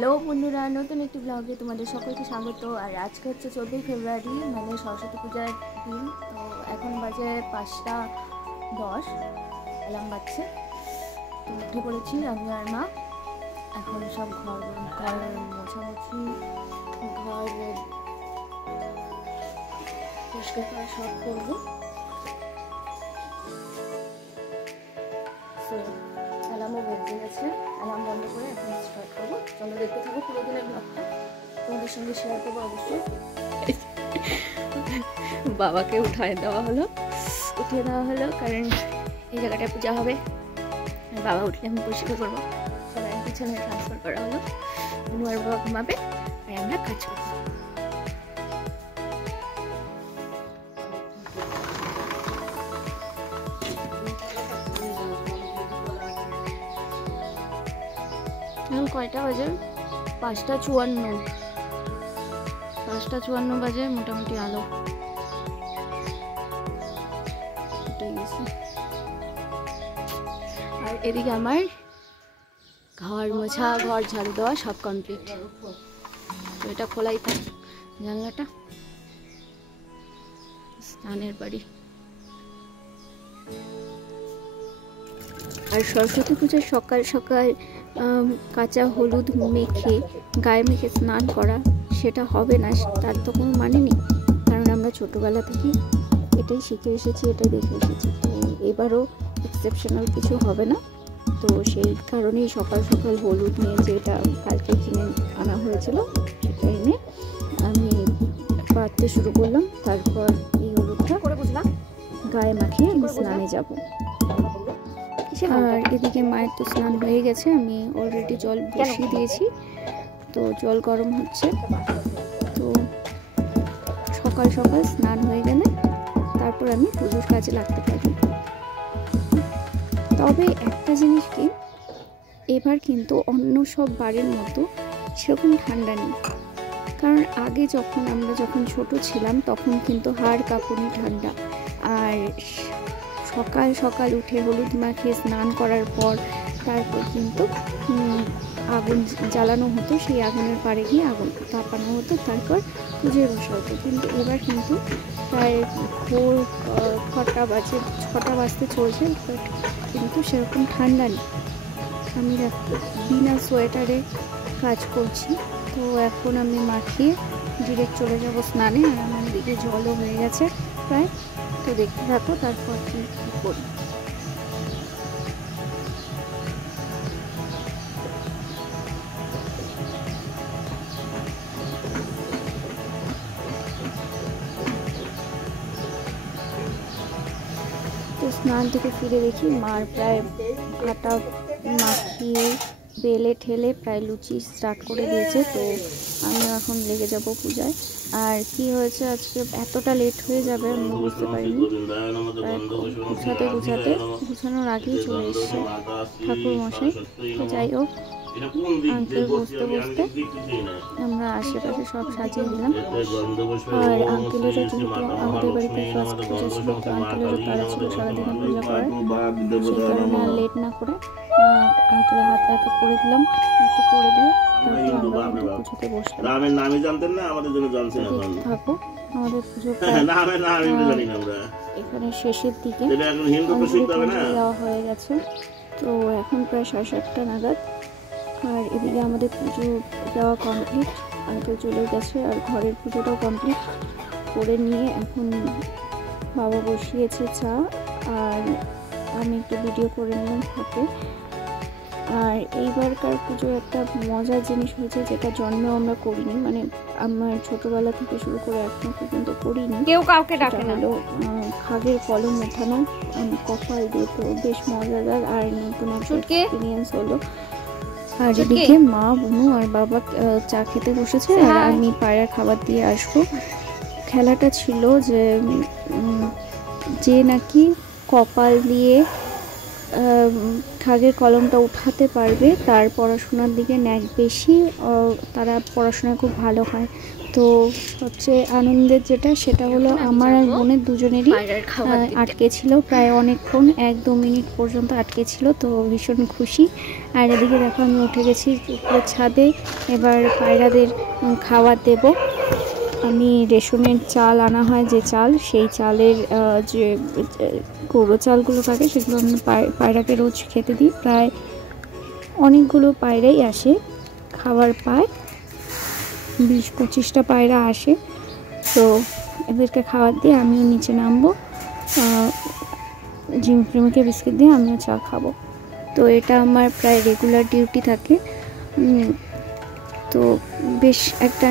Hello বন্ধুরা, নতুন একটি ব্লগে তোমাদের সকলকে স্বাগত। আর আজকে হচ্ছে 14ই ফেব্রুয়ারি, মানে সরস্বতী পূজার দিন। তো এখন বাজে 5:10, অ্যালার্ম বাজছে। তো উঠে পড়েছি আমি আর মা। এখন সব ঘর মোছামুছি, ঘর পরিষ্কার করা সব করবো। অ্যালার্মও বেজে গেছে, অ্যালার্ম বন্ধ করে এখন স্টার্ট করবো। চলো দেখতে থাকো পুরো দিনের ব্লগটা, তোমাদের সঙ্গে শেয়ার করবো অবশ্যই। বাবাকে উঠিয়ে দেওয়া হলো কারণ এই জায়গাটায় পূজা হবে। বাবা উঠলে আমি পরিষ্কার করবো। সবাই পিছনে ট্রান্সফার করা হলো। আর বাবা ঘুমাবে আর আমরা কাজ করবো। এখন কয়টা বাজে? 5:54 বাজে। মোটামুটি আলো উঠে গেছে। আর এদিকে আমার ঘর মোছা, ঘর ঝাড়ু দেওয়া সব কমপ্লিট। তো এটা খোলাই থাক জানলাটা। স্নানের বাড়ি। আর সরস্বতী পূজার সকাল সকাল কাঁচা হলুদ মেখে গায়ে মেখে স্নান করা, সেটা হবে না তার তো কোনো মানে নেই। কারণ আমরা ছোটোবেলা থেকে এটাই শিখে এসেছি, এটাই দেখে এসেছি। তো এবারও এক্সেপশনাল কিছু হবে না। তো সেই কারণেই সকাল সকাল হলুদ নিয়ে, যেটা কালকে কিনে আনা হয়েছিল, সেটা এনে আমি বাঁধতে শুরু করলাম। তারপর এই হলুদটা গায়ে মাখিয়ে আমি স্নানে যাব। আর এদিকে মায়ের তো স্নান হয়ে গেছে, আমি অলরেডি জল বসিয়ে দিয়েছি। তো জল গরম হচ্ছে। তো সকাল সকাল স্নান হয়ে গেলে তারপর আমি পুজোর কাজে লাগতে পারি। তবে একটা জিনিস কি, এবার কিন্তু অন্য সব বারের মতো সেরকম ঠান্ডা নেই। কারণ আগে আমরা যখন ছোট ছিলাম তখন কিন্তু হাড় কাঁপুনি ঠান্ডা। আর সকাল সকাল উঠে হলুদ মাখিয়ে স্নান করার পর তারপর কিন্তু আগুন জ্বালানো হতো। সেই আগুনের পাড়ে গিয়ে আগুন তাপানো হতো, তারপর পুজোয় বসা হতো। কিন্তু এবার কিন্তু প্রায় ভোর 6টা বাজতে চলছে, বাট কিন্তু সেরকম ঠান্ডা নেই। আমি বিনা সোয়েটারে কাজ করছি। তো এখন আমি মাখিয়ে ডিরেক্ট চলে যাব স্নানে। আর আমার দিকে জলও হয়ে গেছে প্রায়। তো দেখতে থাকো তারপর কি করি। তো স্নান থেকে ফিরে দেখি মার প্রায় আটা মাখিয়ে বেলে ঠেলে প্রায় লুচি স্টার্ট করে দিয়েছে। তো আমি এখন লেগে যাব পূজায়। আর কি হয়েছে আজকে এতটা লেট হয়ে যাবে আমি বুঝতে পারিনি। গুছানোর আগেই চলে এসছে ঠাকুর মশাই। তো যাই হোক, আঙ্কেল বসতে আমরা আশেপাশে সব সাজিয়ে দিলাম। আর আঙ্কেলেরও যেহেতু আমাদের বাড়িতে ফার্স্ট পূজা ছিল, তো আঙ্কেলেরও তারা ছিল সারাদিনে পূজা করার। সেই কারণে আর লেট না করে আঙ্কেলের হাতে হাতে করে দিলাম। একটু করে দিয়ে তারপর আমরা কিন্তু পুজোতে বসলাম। থাকো আমাদের পুজো এখানে শেষের দিকে দেওয়া হয়ে গেছে। তো এখন প্রায় 7:30 নাগাদ। আর এদিকে আমাদের পুজো দেওয়া কমপ্লিট, আঙ্কেল চলে গেছে। আর ঘরের পুজোটাও কমপ্লিট করে নিয়ে এখন বাবা বসিয়েছে চা, আর আমি একটু ভিডিও করে নিলাম হাতে। আর এইবারকার পুজো একটা মজার জিনিস হয়েছে, যেটা জন্মেও আমরা করিনি, মানে আমার ছোটবেলা থেকে শুরু করে এখনো পর্যন্ত করিনি। কেউ কাউকে ডাকে না। হলো খাগের কলম ওঠানো কপাল দিয়ে। তো বেশ মজাদার আর নতুন এক্সপিরিয়েন্স হলো। আর এদিকে মা, বোনু আর বাবা চা খেতে বসেছে, আর আমি পায়রার খাবার দিয়ে আসবো। খেলাটা ছিল যে নাকি কপাল দিয়ে খাগের কলমটা উঠাতে পারবে তার পড়াশোনার দিকে ন্যাক বেশি, তারা পড়াশোনায় খুব ভালো হয়। তো সবচেয়ে আনন্দের যেটা সেটা হলো আমার আর বোনের দুজনেরই আটকে ছিল প্রায় অনেকক্ষণ, 1-2 মিনিট পর্যন্ত আটকে ছিল। তো ভীষণ খুশি। আর এদিকে দেখো আমি উঠে গেছি উপরে ছাদে, এবার পায়রাদের খাবার দেব। আমি রেশনের চাল আনা হয় যে চাল, সেই চালের যে গুঁড়ো চালগুলো থাকে সেগুলো আমি পায়রাকে রোজ খেতে দিই। প্রায় অনেকগুলো পায়রাই আসে, খাবার পায়, 20-25টা পায়রা আসে। তো এদেরকে খাবার দিয়ে আমিও নিচে নামবো, জিম প্রেমিকে বিস্কিট দিয়ে আমিও চা খাবো। তো এটা আমার প্রায় রেগুলার ডিউটি থাকে। তো বেশ একটা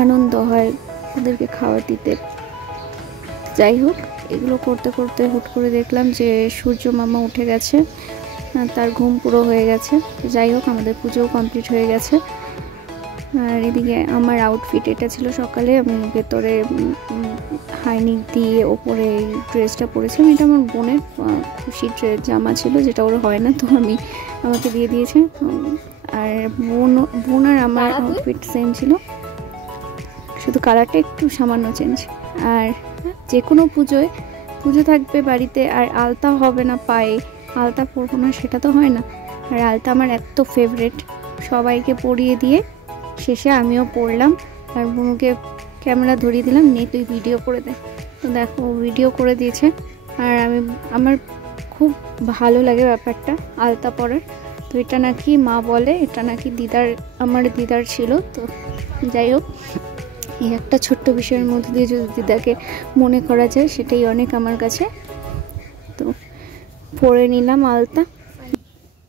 আনন্দ হয় ওদেরকে খাবার দিতে। যাই হোক, এগুলো করতে করতে হুট করে দেখলাম যে সূর্য মামা উঠে গেছে, তার ঘুম পুরো হয়ে গেছে। যাই হোক, আমাদের পুজোও কমপ্লিট হয়ে গেছে। আর এদিকে আমার আউটফিট এটা ছিল সকালে, আমি ভেতরে হাইনিক দিয়ে ওপরে ড্রেসটা পরেছিলাম। এটা আমার বোনের খুশি জামা ছিল, যেটা ওর হয় না, তো আমাকে দিয়ে দিয়েছে। আর বোন আর আমার আউটফিট সেম ছিল, শুধু কালারটা একটু সামান্য চেঞ্জ। আর যে কোনো পুজো থাকবে বাড়িতে আর আলতা হবে না পায়ে, আলতা পরবো না সেটা তো হয় না। আর আলতা আমার এত ফেভারেট, সবাইকে পরিয়ে দিয়ে শেষে আমিও পড়লাম। আর বোনকে ক্যামেরা ধরিয়ে দিলাম, নে তুই ভিডিও করে দে। তো দেখো ভিডিও করে দিয়েছে। আর আমার খুব ভালো লাগে ব্যাপারটা আলতা পরার। তো এটা নাকি মা বলে এটা নাকি আমার দিদার ছিল। তো যাই হোক, এই একটা ছোট্ট বিষয়ের মধ্যে দিয়ে যদি দিদাকে মনে করা যায় সেটাই অনেক আমার কাছে। তো পরে নিলাম আলতা।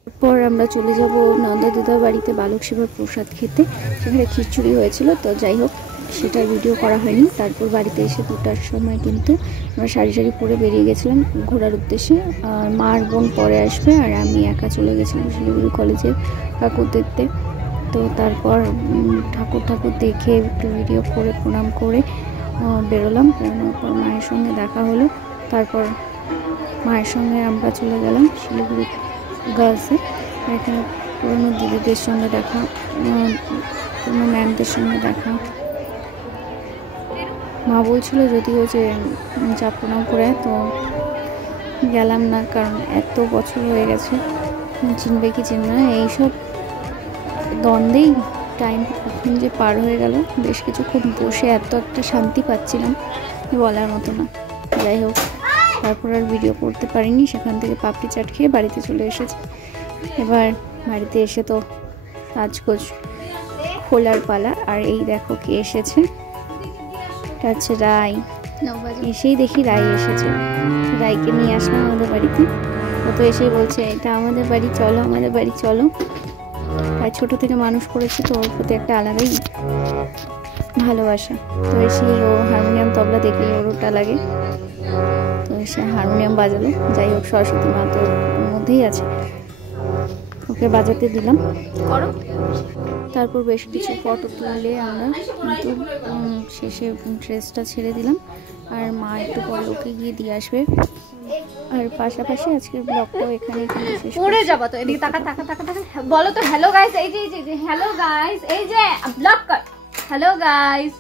তারপর আমরা চলে যাব নন্দদিদার বাড়িতে বালক সেবার প্রসাদ খেতে, সেখানে খিচুড়ি হয়েছিল। তো যাই হোক, সেটা ভিডিও করা হয়নি। তারপর বাড়িতে এসে 2টার সময় কিন্তু আমরা সারি পরে বেরিয়ে গেছিলাম ঘোরার উদ্দেশ্যে। আর মা আর বোন পরে আসবে, আর আমি একা চলে গেছিলাম শিলিগুড়ি কলেজে ঠাকুর দেখতে। তো তারপর ঠাকুর দেখে একটু ভিডিও করে প্রণাম করে বেরোলাম। বেরোনোর পর মায়ের সঙ্গে দেখা হলো। তারপর মায়ের সঙ্গে আমরা চলে গেলাম শিলিগুড়ি গার্লসে। এখানে পুরোনো দিদিদের সঙ্গে দেখা, পুরোনো ম্যামদের সঙ্গে দেখা। মা বলছিল যদিও যে যা প্রণাম করে, তো গেলাম না, কারণ এত বছর হয়ে গেছে, চিনবে কি চিনবে না, এইসব দ্বন্দ্বেই টাইম কখন যে পার হয়ে গেল। বেশ কিছুক্ষণ বসে এত একটা শান্তি পাচ্ছিলাম বলার মতো না। যাই হোক, তারপর আর ভিডিও করতে পারিনি। সেখান থেকে পাপড়ি চাট খেয়ে বাড়িতে চলে এসেছি। এবার বাড়িতে এসে তো সাজগোজ খোলার পালা। আর এই দেখো কে এসেছে, এটা হচ্ছে রাই। এসেই দেখি রাই এসেছে, রাইকে নিয়ে আসলাম আমাদের বাড়িতে। ও তো এসেই বলছে এটা আমাদের বাড়ি, চলো আমাদের বাড়ি চলো। তাই ছোটো থেকে মানুষ করেছে, তো ওর প্রতি একটা আলাদাই ভালোবাসা। তো এসেই ও হারমোনিয়াম তবলা দেখলে ওর ওটা লাগে, তো এসে হারমোনিয়াম বাজালো। যাই হোক, সরস্বতী মা তো ওর মধ্যেই আছে, ওকে বাজাতে দিলাম। তারপর বেশ কিছু ফটো তুললে আমরা কিন্তু শেষে ড্রেসটা ছেড়ে দিলাম। আর মা একটু পরে ওকে গিয়ে দিয়ে আসবে। আর পাশাপাশি আজকের ব্লগটাও এখানে শেষ করে যাবো। তো এদিকে টাকা বলো তো হ্যালো গাইস, এই যে হ্যালো গাইস, এই যে ব্লগ কর, হ্যালো গাইস,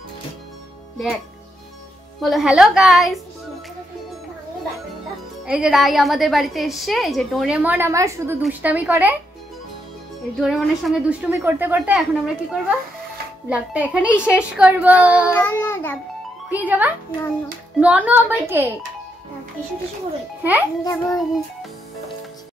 দেখ বলো হ্যালো গাইস। এই যে রাই আমাদের বাড়িতে এসছে। এই যে ডোরেমন আমার শুধু দুষ্টামি করে, এই ডোরেমনের সঙ্গে দুষ্টুমি করতে করতে এখন আমরা কি করব, ব্লগটা এখানেই শেষ করব। কি যাবা ননো আবার কে, হ্যাঁ